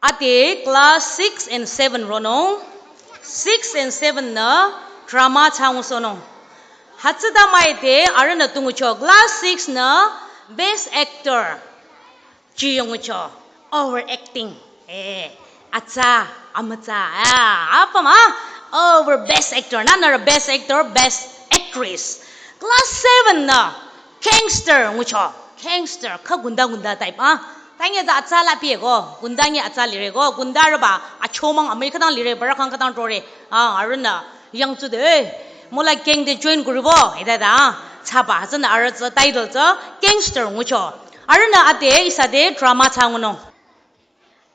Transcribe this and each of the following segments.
Ate class 6 and 7 rono. 6 and 7 na drama chang sono. Hatsuda maite arana tungucho class 6 na best actor. Jiyongucho overacting. Atsa amatsa. Apa ma? Over best actor. Not best actor, best actress. Class 7 na gangster ngucho. Gangster ka gunda type Tanya da atsa la piego, gundanya atsa lirego, gundaraba, a chomang American lire, Barakan Katan Tore, Aruna, young to the Mola King the join Gurubo, Ida, Tapa, has an Arats title, gangster, mucho. Aruna ate is a day drama tanguno.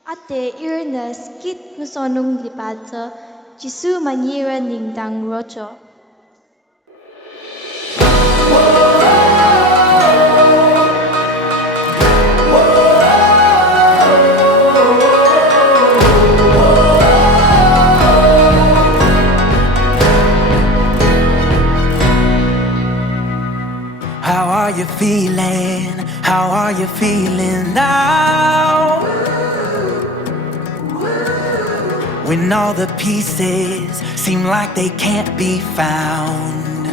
Ate Irnas Kit Musonung Lipata, Jisu Manira Ningdang Rocho. How are you feeling? How are you feeling now? When all the pieces seem like they can't be found,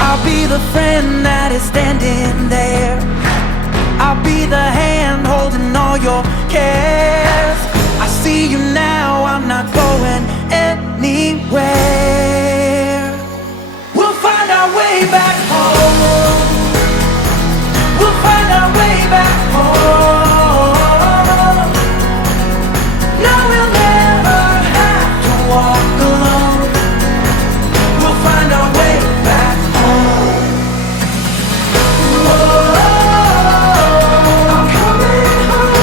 I'll be the friend that is standing there. I'll be the hand holding all your cares. I see you now, I'm not going anywhere. Find our way back home. We'll find our way back home. No, we'll never have to walk alone. We'll find our way back home. Whoa, I'm coming home.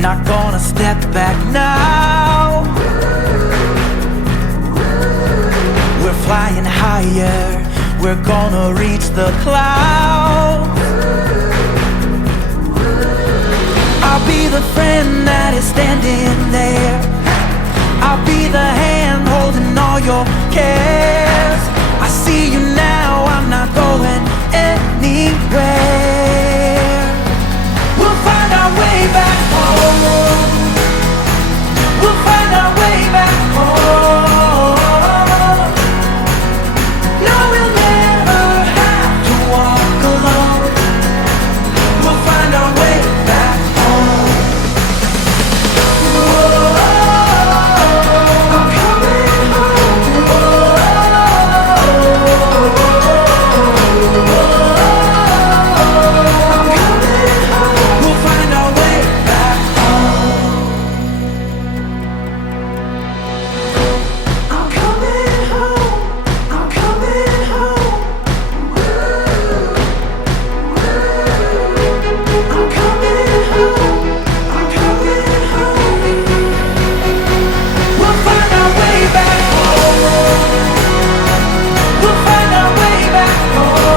Not gonna step back now. We're flying higher, we're gonna reach the clouds. I'll be the friend that is standing there. I'll be the hand holding all your cares. I see you now, I'm not going anywhere. We'll find our way back home. We'll find our way back home. No, we'll never have to walk alone. We'll find our way back home. Whoa, I'm coming home. We'll find our way back home. I'm coming home. I'm coming home. I'm coming home. I'm coming home. We'll find our way back home. We'll find our way back home.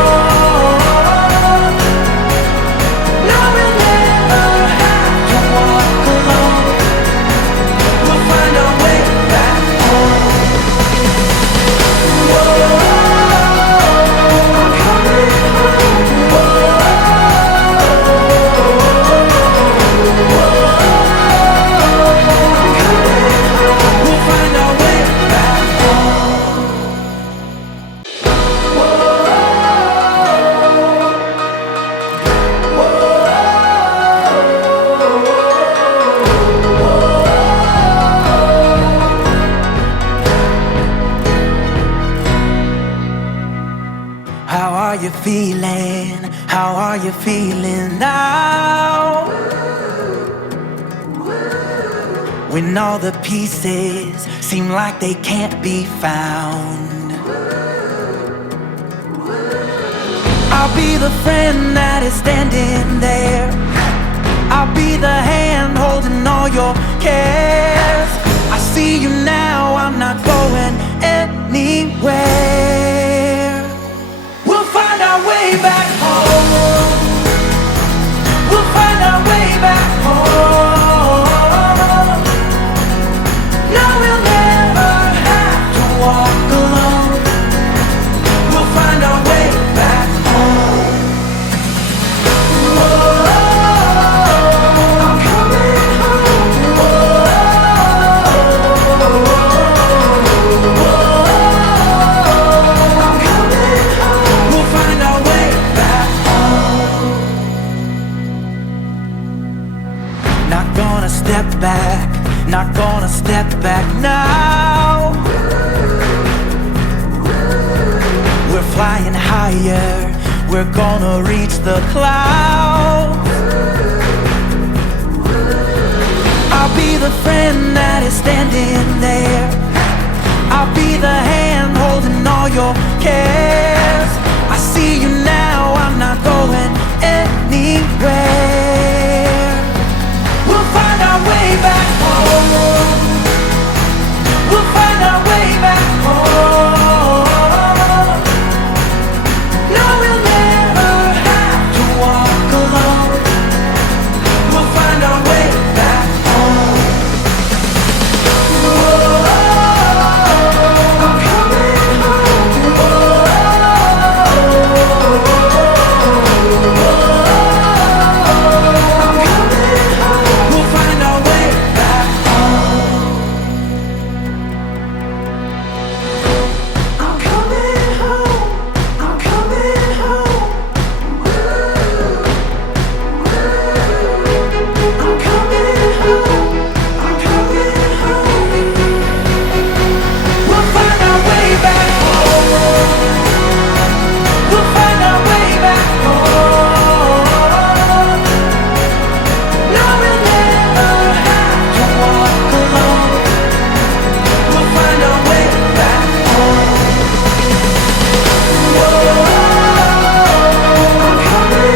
No, we'll never have to walk alone. We'll find our way back home. Whoa, I'm coming home. We'll find our way back home. How are you feeling? How are you feeling now? When all the pieces seem like they can't be found, I'll be the friend that is standing there. I'll be the hand holding all your cares. I see you now, I'm not going anywhere. We'll find our way back home. We'll find our Not gonna step back, not gonna step back now. We're flying higher, we're gonna reach the clouds. I'll be the friend that is standing there. I'll be the hand holding all your cares. I see you now, I'm not going anywhere. We'll find our way back home. We'll find our way back home. No, we'll never have to walk alone. We'll find our way back home. I'm coming home. We'll find our way back home. I'm coming home. I'm coming home. I'm coming home. I'm coming home. We'll find our way back home. We'll find our way back home. No, we'll never have to walk alone. We'll find our way back home. I'm coming.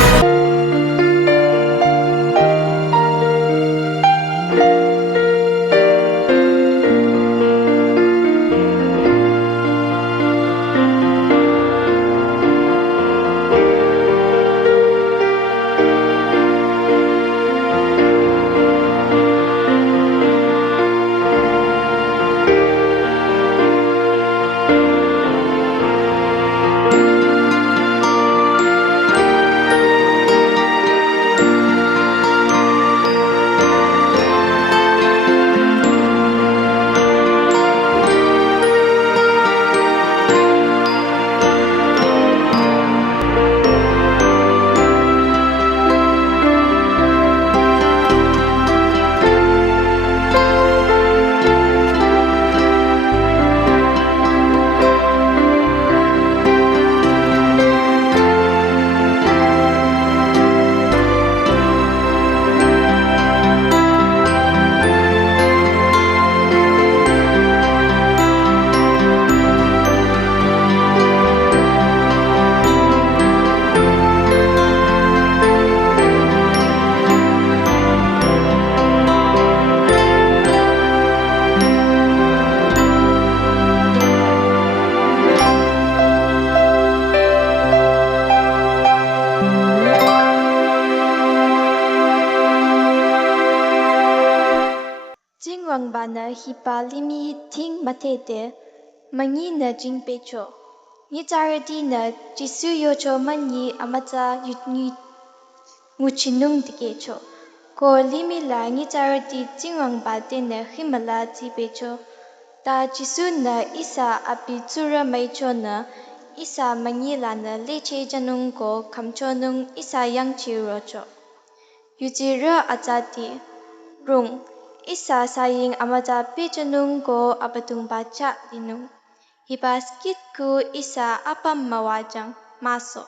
Jingwangbana hipa limi ting matete, mangi na jingpecho. Ni charity na jisu yocho mangi amata yutni nguchinung dikecho. Ko limi la ni charity jingwangbate na himala tipecho. Ta jisu na isa api tsura maicho na isa mangi la na leche janung ko kamcho nung isa yang chirocho. Yujira atati rung isa saying amata pijanung ko apatung baca dinung. Hibaskit ku isa apam mawajang maso.